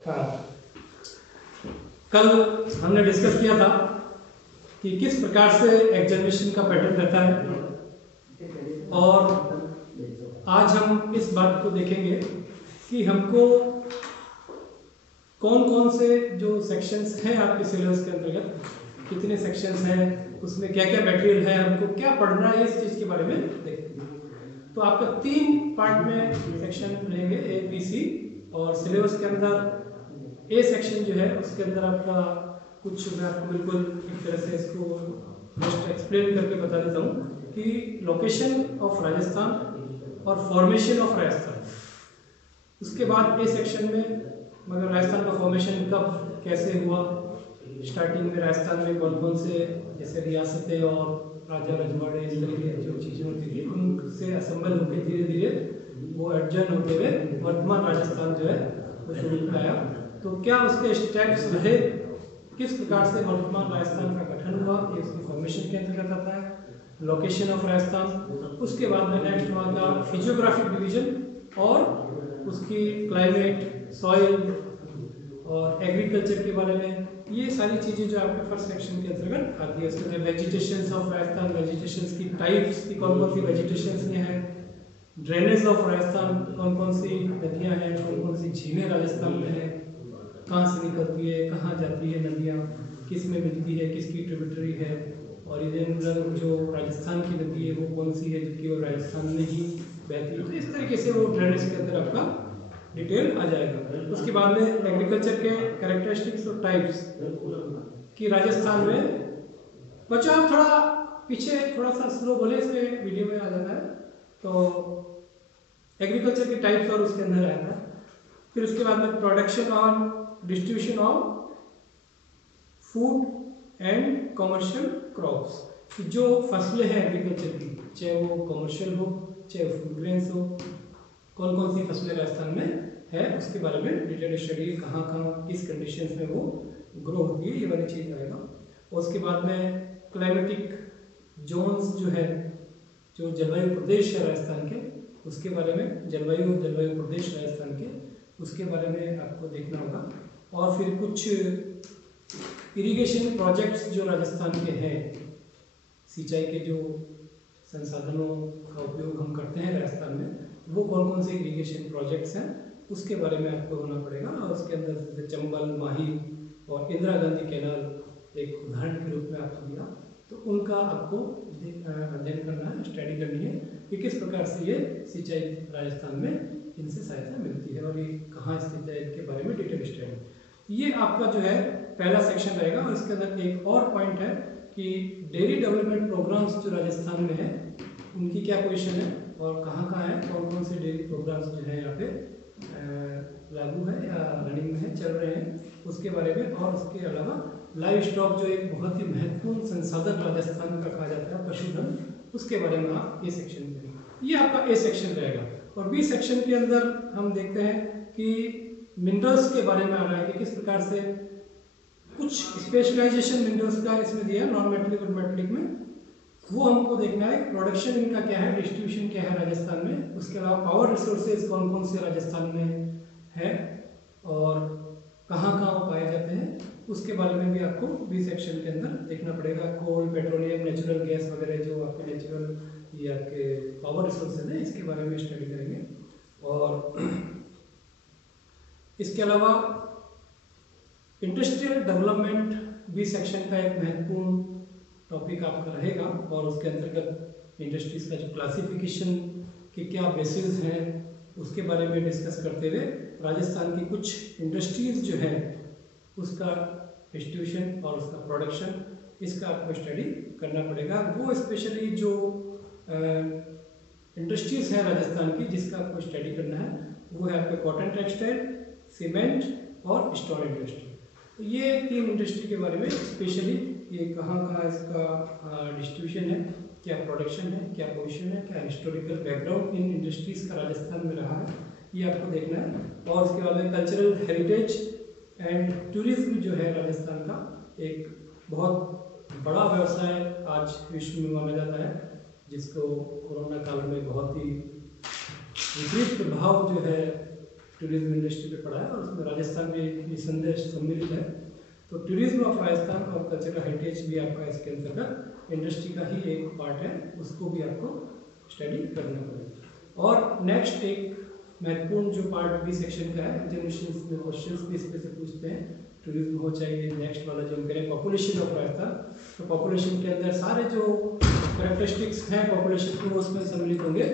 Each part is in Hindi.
हाँ, कल हमने डिस्कस किया था कि किस प्रकार से एग्जामिनेशन का पैटर्न रहता है, और आज हम इस बात को देखेंगे कि हमको कौन कौन से जो सेक्शंस हैं आपके सिलेबस के अंतर्गत, कितने सेक्शंस हैं, उसमें क्या क्या मटेरियल है, हमको क्या पढ़ना है, इस चीज़ के बारे में देखेंगे। तो आपका 3 पार्ट में सेक्शन रहेंगे, ए बी सी, और सिलेबस के अंदर ए सेक्शन जो है उसके अंदर आपका कुछ, मैं आपको बिल्कुल एक तरह से इसको जस्ट एक्सप्लेन करके बता देता हूँ कि लोकेशन ऑफ राजस्थान और फॉर्मेशन ऑफ राजस्थान। उसके बाद ए सेक्शन में मगर राजस्थान का फॉर्मेशन कब कैसे हुआ, स्टार्टिंग में राजस्थान में कौन कौन से जैसे रियासतें और राजा रजवाड़े इस तरह की जो चीज़ें होती थी उनसे असम्बल होकर धीरे धीरे वो एडजर्न होते हुए वर्तमान राजस्थान जो है वो शुरू में आया। तो क्या उसके स्टेप्स रहे, किस प्रकार से वर्तमान राजस्थान का गठन हुआ, ये उसकी फॉर्मेशन के अंतर्गत आता है। लोकेशन ऑफ राजस्थान, उसके बाद में नेक्स्ट वहाँ का फिजियोग्राफिक डिवीजन और उसकी क्लाइमेट, सॉइल और एग्रीकल्चर के बारे में, ये सारी चीज़ें जो आपके फर्स्ट सेक्शन के अंतर्गत आती है। उसके बाद वेजिटेशन ऑफ राजस्थान, वेजिटेशन की टाइप्स की कौन कौन सी वेजिटेशन हैं, ड्रेनेज ऑफ राजस्थान, कौन कौन सी नदियाँ हैं, कौन कौन सी झीलें राजस्थान में हैं, कहाँ से निकलती है, कहाँ जाती है नदियाँ, किस में मिलती है, किसकी ट्रिब्यूटरी है, और इधर जो राजस्थान की नदी है वो कौन सी है जो केवल राजस्थान में ही बहती है। तो इस तरीके से वो ड्रेनेज के अंदर आपका डिटेल आ जाएगा। उसके बाद में एग्रीकल्चर के कैरेक्टरिस्टिक्स और टाइप्स कि राजस्थान में, बच्चों आप थोड़ा पीछे थोड़ा सा स्लो बोले, इसमें वीडियो में आ जाता है। तो एग्रीकल्चर के टाइप्स और उसके अंदर आएगा। फिर उसके बाद में प्रोडक्शन और distribution of food and commercial crops, जो फसलें हैं एग्रीकल्चर की, चाहे वो कमर्शियल हो चाहे फूड ग्रेन्स हो, कौन कौन सी फसलें राजस्थान में है उसके बारे में डिटेल स्टडी, कहाँ कहाँ किस कंडीशंस में वो ग्रो होती है, ये वाली चीज़ आएगा। और उसके बाद में क्लाइमेटिक जोन्स जो है, जो जलवायु प्रदेश है राजस्थान के, उसके बारे में जलवायु प्रदेश राजस्थान के, उसके बारे में आपको देखना होगा। और फिर कुछ इरिगेशन प्रोजेक्ट्स जो राजस्थान के हैं, सिंचाई के जो संसाधनों का उपयोग हम करते हैं राजस्थान में, वो कौन कौन से इरिगेशन प्रोजेक्ट्स हैं उसके बारे में आपको होना पड़ेगा। और उसके अंदर जैसे चंबल, माही और इंदिरा गांधी कैनाल एक उदाहरण के रूप में आपको दिया, तो उनका आपको अध्ययन करना है, स्टडी करनी है कि किस प्रकार से ये सिंचाई राजस्थान में इनसे सहायता मिलती है और ये कहाँ स्थित है, इनके बारे में डिटेल स्टडी। ये आपका जो है पहला सेक्शन रहेगा। और इसके अंदर एक और पॉइंट है कि डेयरी डेवलपमेंट प्रोग्राम्स जो राजस्थान में है उनकी क्या पोजीशन है और कहाँ है, कौन कौन से डेयरी प्रोग्राम्स जो है यहाँ पे लागू है या रनिंग में है, चल रहे हैं, उसके बारे में। और उसके अलावा लाइव स्टॉक जो एक बहुत ही महत्वपूर्ण संसाधन राजस्थान का कहा जाता है, पशुधन, उसके बारे में आप ये सेक्शन करेंगे। ये आपका ए सेक्शन रहेगा। और बी सेक्शन के अंदर हम देखते हैं कि मिनरल्स के बारे में आ रहा है कि किस प्रकार से कुछ स्पेशलाइजेशन मिनरल्स का इसमें दिया नॉन मेटेलिक और मेटेलिक में, वो हमको देखना है। प्रोडक्शन इनका क्या है, डिस्ट्रीब्यूशन क्या है राजस्थान में, उसके अलावा पावर रिसोर्सेज कौन कौन से राजस्थान में है और कहाँ कहाँ वो पाए जाते हैं, उसके बारे में भी आपको बी सेक्शन के अंदर देखना पड़ेगा। कोल, पेट्रोलियम, नेचुरल गैस वगैरह जो आपके नेचुरल ये आपके पावर रिसोर्सेज हैं, इसके बारे में स्टडी करेंगे। और इसके अलावा इंडस्ट्रियल डेवलपमेंट बी सेक्शन का एक महत्वपूर्ण टॉपिक आपका रहेगा। और उसके अंतर्गत इंडस्ट्रीज का जो क्लासिफिकेशन के क्या बेसिस हैं उसके बारे में डिस्कस करते हुए राजस्थान की कुछ इंडस्ट्रीज जो है उसका डिस्ट्रीब्यूशन और उसका प्रोडक्शन, इसका आपको स्टडी करना पड़ेगा। वो स्पेशली जो इंडस्ट्रीज है राजस्थान की जिसका आपको स्टडी करना है वो है आपके कॉटन टेक्सटाइल, सीमेंट और स्टोन इंडस्ट्री। तो ये 3 इंडस्ट्री के बारे में स्पेशली ये कहाँ कहाँ इसका डिस्ट्रीब्यूशन है, क्या प्रोडक्शन है, क्या पोजीशन है, क्या हिस्टोरिकल बैकग्राउंड इन इंडस्ट्रीज़ का राजस्थान में रहा है, ये आपको देखना है। और उसके बाद में कल्चरल हेरिटेज एंड टूरिज्म जो है राजस्थान का एक बहुत बड़ा व्यवसाय आज विश्व में माना जाता है, जिसको कोरोना काल में बहुत ही विपरीत प्रभाव जो है टूरिज्म इंडस्ट्री पे पढ़ा है और उसमें राजस्थान भी निसंदेह सम्मिलित है। तो टूरिज्म ऑफ राजस्थान और कल्चरल हेरिटेज भी आपका इसके अंतर्गत इंडस्ट्री का ही एक पार्ट है, उसको भी आपको स्टडी करना पड़ेगा। और नेक्स्ट एक महत्वपूर्ण जो पार्ट बी सेक्शन का है, एग्जामिनेशन में क्वेश्चंस भी इसमें से पूछते हैं, टूरिज्म हो चाहिए। नेक्स्ट वाला जो हम करें पॉपुलेशन ऑफ राजस्थान, तो पॉपुलेशन के अंदर सारे जो कैरेक्टरिस्टिक्स हैं पॉपुलेशन के वो उसमें सम्मिलित होंगे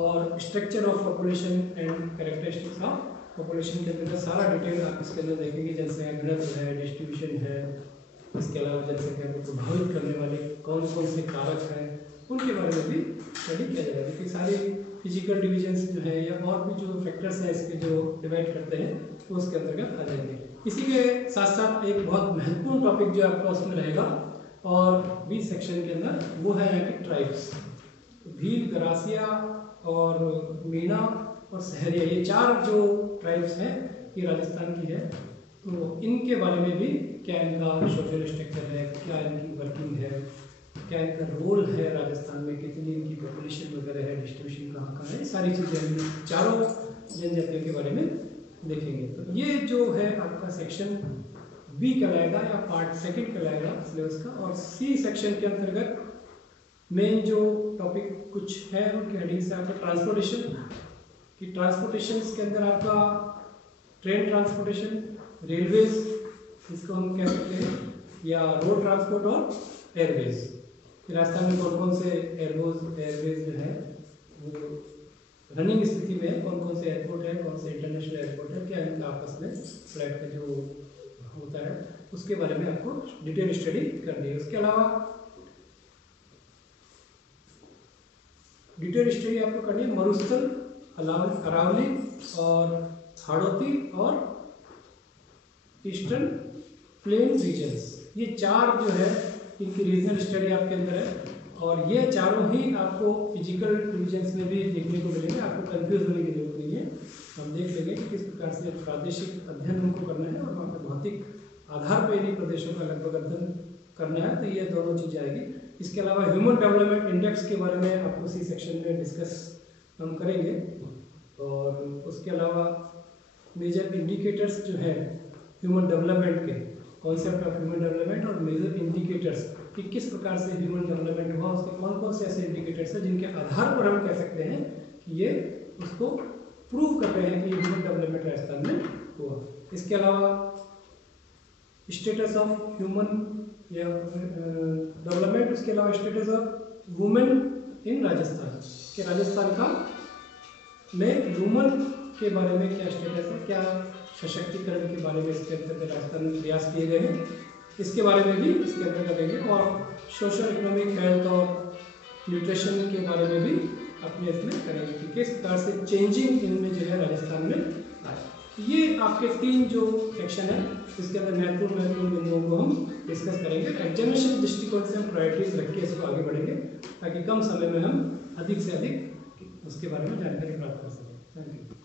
और structure of population and characteristics of population के अंदर सारा डिटेल आप इसके अंदर देखेंगे। जनसंख्या घनत्व है, डिस्ट्रीब्यूशन है, इसके अलावा जनसंख्या को प्रभावित करने वाले कौन कौन से कारक हैं उनके बारे में भी स्टडी किया जाएगा, क्योंकि सारे फिजिकल डिविजन्स जो है या और भी जो फैक्टर्स हैं इसके जो डिवाइड करते हैं वो उसके अंतर्गत आ जाएंगे। इसी के साथ साथ एक बहुत महत्वपूर्ण टॉपिक जो आपका उसमें रहेगा और बी सेक्शन के अंदर वो है यहाँ के ट्राइब्स। भील, गरासिया और मीणा और सहरिया, ये 4 जो ट्राइब्स हैं ये राजस्थान की है। तो इनके बारे में भी क्या इनका सोशल स्ट्रक्चर है, क्या इनकी वर्किंग है, क्या इनका रोल है राजस्थान में, कितनी इनकी पॉपुलेशन वगैरह है, डिस्ट्रीब्यूशन कहाँ है, सारी चीज़ें हम चारों जनजातियों के बारे में देखेंगे। तो ये जो है आपका सेक्शन बी कहलाएगा या पार्ट सेकंड कहलाएगा सिलेबस का। और सी सेक्शन के अंतर्गत मेन जो टॉपिक कुछ है उनके हेडिंग से आपका ट्रांसपोर्टेशन, कि ट्रांसपोर्टेशन के अंदर आपका ट्रेन ट्रांसपोर्टेशन, रेलवेज इसको हम कह सकते हैं, या रोड ट्रांसपोर्ट और एयरवेज। राजस्थान में कौन कौन से एयरवेज जो है वो रनिंग स्थिति में है, कौन कौन से एयरपोर्ट है, कौन से इंटरनेशनल एयरपोर्ट है, क्या इनका आपस में फ्लाइट का जो होता है उसके बारे में आपको डिटेल स्टडी करनी है। उसके अलावा डिटेल स्टडी आपको करनी है मरुस्थल, अरावली और हाड़ौती और ईस्टर्न प्लेन रीजन्स, ये 4 जो है इनकी रीजनल स्टडी आपके अंदर है। और ये चारों ही आपको फिजिकल डिविजन्स में भी देखने को मिलेंगे, आपको कंफ्यूज होने की जरूरत नहीं है। हम देख लेंगे कि किस प्रकार से प्रादेशिक अध्ययन हमको करना है और वहाँ पर भौतिक आधार पर इन्हीं प्रदेशों का लगभग अध्ययन करना है, तो ये दोनों चीज़ें आएगी। इसके अलावा ह्यूमन डेवलपमेंट इंडेक्स के बारे में आपको सी सेक्शन में डिस्कस हम करेंगे। और उसके अलावा मेजर इंडिकेटर्स जो है ह्यूमन डेवलपमेंट के, कॉन्सेप्ट ऑफ ह्यूमन डेवलपमेंट और मेजर इंडिकेटर्स कि किस प्रकार से ह्यूमन डेवलपमेंट हुआ, उसके कौन कौन से ऐसे इंडिकेटर्स हैं जिनके आधार पर हम कह सकते हैं कि ये उसको प्रूव कर रहे हैं कि ह्यूमन डेवलपमेंट राजस्थान में हुआ। इसके अलावा स्टेटस ऑफ ह्यूमन या डेवलपमेंट, उसके अलावा status of women in Rajasthan, कि राजस्थान का में वुमेन के बारे में क्या स्टेटस है, क्या सशक्तिकरण के बारे में इसके अंतर्गत राजस्थान में प्रयास किए गए हैं, इसके बारे में भी इसके अंदर करेंगे। और सोशल इकोनॉमिक हेल्थ और न्यूट्रिशन के बारे में भी अपने इसमें करेंगे कि किस प्रकार से चेंजिंग इनमें जो है राजस्थान में आए। ये आपके 3 जो सेक्शन है इसके अंदर महत्वपूर्ण बिंदुओं को हम डिस्कस करेंगे। एग्जामिनेशन दृष्टिकोण से हम प्रायोरिटीज रख के इसको आगे बढ़ेंगे ताकि कम समय में हम अधिक से अधिक उसके बारे में जानकारी प्राप्त कर सकें। Thank you.